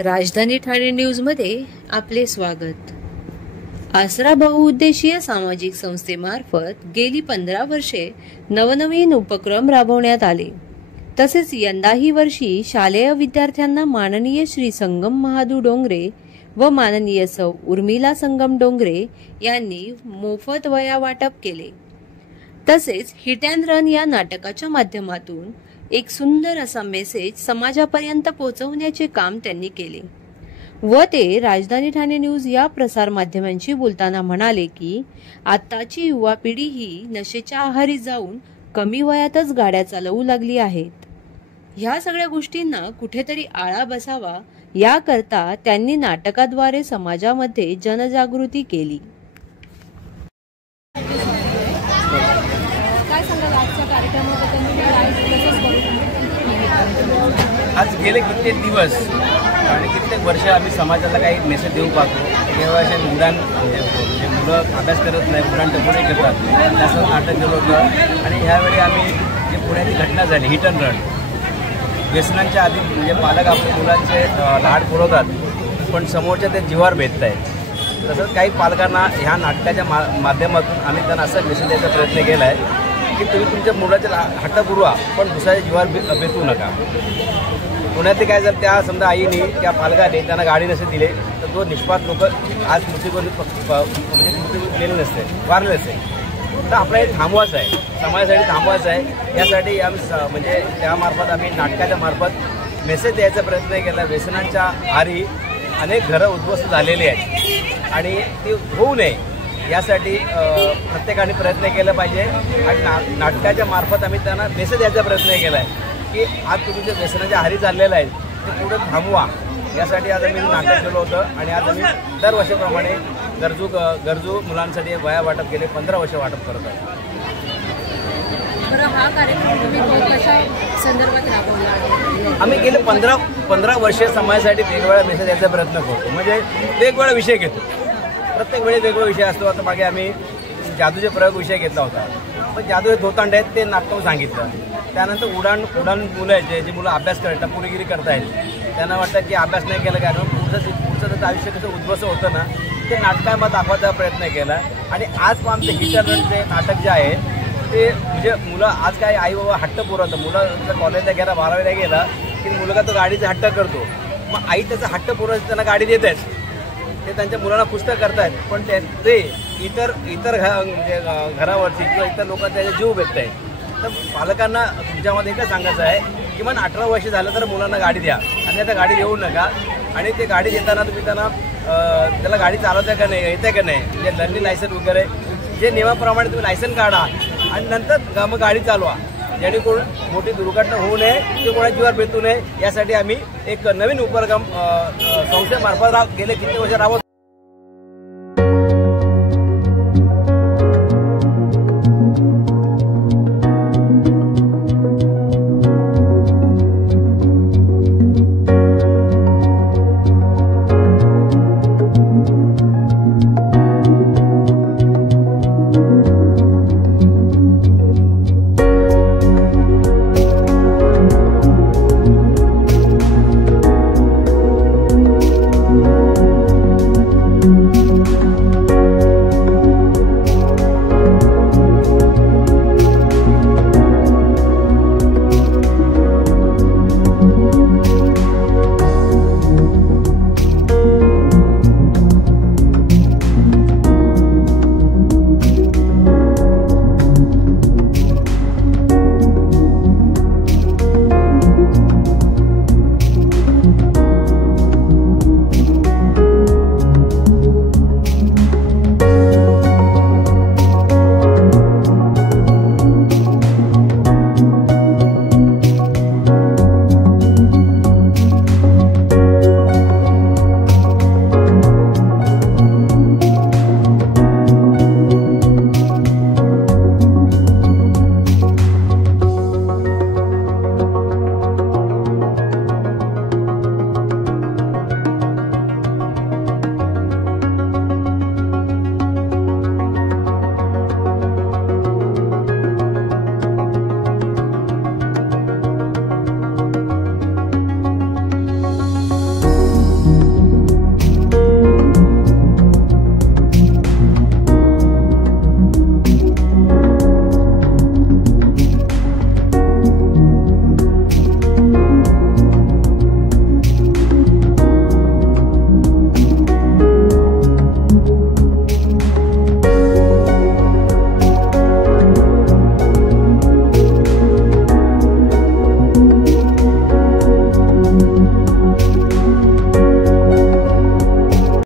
राजधानी ठाणे न्यूजमध्ये आपले स्वागत। आसरा बहुउद्देशीय सामाजिक संस्थेमार्फत गेली 15 वर्षे नवनवीन उपक्रम राबवण्यात आले। तसेच यंदाही वर्षी शालेय विद्यार्थ्यांना माननीय श्री संगम महादू डोंगरे व माननीय सौ उर्मिला संगम डोंगरे यांनी मोफत वह्या वाटप केले। तसेच हिट अँड रन या नाटकाच्या माध्यमातून एक सुंदर असा मेसेज समाजापर्यंत पोहोचवण्याचे काम त्यांनी केले व ते राजधानी ठाणे न्यूज या प्रसार माध्यमांशी बोलताना म्हणाले की आताची युवा पिढी ही नशेच्या आहारी जाऊन कमी वयातच गाड्या चालवू लागली आहेत। ह्या सगळ्या गोष्टींना कुठेतरी आळा बसावा याकरता त्यांनी नाटकाद्वारे समाजामध्ये जनजागृती केली। आज गेले कित्येक दिवस आणि कित्येक वर्ष आम्ही समाजाला काही मेसेज देऊ पाहतो। केवळ असे मुलं अभ्यास करत नाही, मुलांना पुढे करतात असं नाटक केलं होतं। आणि ह्यावेळी आम्ही जे पुण्याची घटना झाली हिट अँड रन, व्यसनांच्या आधी म्हणजे पालक आपल्या मुलांचे लाड पुरवतात पण समोरच्या ते जीवावर बेतत आहेत। तसंच काही पालकांना ह्या नाटकाच्या माध्यमातून आम्ही त्यांना असा मेसेज द्यायचा प्रयत्न केला आहे की तुम्ही तुमच्या मुलाचे हट्ट पुरवा पण दुसऱ्याच्या जीवावर बेतू नका। पुण्यात काय जर त्या समजा आईने त्या पालकाने त्यांना गाडी नसे दिले तर तो निष्पाप लोक आज म्हणजे मृत्यू केले नसते, वारले नसते। तर आपल्याला हे थांबवायचं आहे, समाजासाठी थांबवायचं आहे। यासाठी आम्ही म्हणजे त्यामार्फत आम्ही नाटकाच्या मार्फत मेसेज द्यायचा प्रयत्न केला। व्यसनांच्या आहारी अनेक घरं उद्ध्वस्त झालेली आहेत आणि ती होऊ नये यासाठी प्रत्येकाने प्रयत्न केला पाहिजे। आणि नाटकाच्या मार्फत आम्ही त्यांना मेसेज द्यायचा प्रयत्न केला आहे की आज तुम्ही जे व्यसनाच्या आहारी चाललेलं आहे ते पुढे थांबवा। यासाठी आज आम्ही नाटक केलं होतं आणि आज आम्ही दरवर्षीप्रमाणे गरजू मुलांसाठी वह्या वाटप केले। 15 वर्ष वाटप करत आहे। हा कार्यक्रम तुम्ही कशा संदर्भात राबवला आहे? आम्ही गेले 15 वर्ष समाजासाठी वेगवेगळा मेसेज द्यायचा प्रयत्न करतो, म्हणजे वेगवेगळा विषय घेतो। प्रत्येक वेळी वेगवेगळा विषय असतो। आता मागे आम्ही जादूचे प्रयोग विषय घेतला होता, पण जादू हे धोतांड आहेत ते नाटकावून सांगितलं। त्यानंतर उडान मुलं आहेत जे मुलं अभ्यास करतात, पुरेगिरी करतायत, त्यांना वाटतं की अभ्यास नाही केलं काय पुढचं त्याचं आयुष्य कसं उद्ध्वस्त होतं ना ते नाटकामध्ये दाखवायचा प्रयत्न केला। आणि आज पण आमचं हिट अँड रन जे नाटक जे आहे ते म्हणजे मुलं आज काय आई बाबा हट्ट पुरवतं। मुलं कॉलेजला गेला 12वीला गेला की मुलगा तो गाडीचा हट्ट करतो, मग आई त्याचा हट्ट पुरवत त्यांना गाडी देत आहेत, ते त्यांच्या मुलांना पुस्तक करतायत पण ते इतर म्हणजे घरावरती किंवा इतर लोकांना त्याचे जीव भेटत आहेत। तर पालकांना तुमच्यामध्ये एकच सांगायचं आहे किमान 18 वर्ष झालं तर मुलांना गाडी द्या आणि आता गाडी घेऊ नका। आणि ते गाडी देताना तुम्ही त्याला गाडी चालवता का नाही, येते का नाही, म्हणजे लर्निंग लायसन वगैरे जे नियमाप्रमाणे तुम्ही लायसन काढा आणि नंतर मग गाडी चालवा, जेणेकरून मोठी दुर्घटना होऊ नये, ते कोणाच्या जीवावर बेतू नये। यासाठी आम्ही एक नवीन उपक्रम संस्थेमार्फत गेले किती वर्ष राबवतो।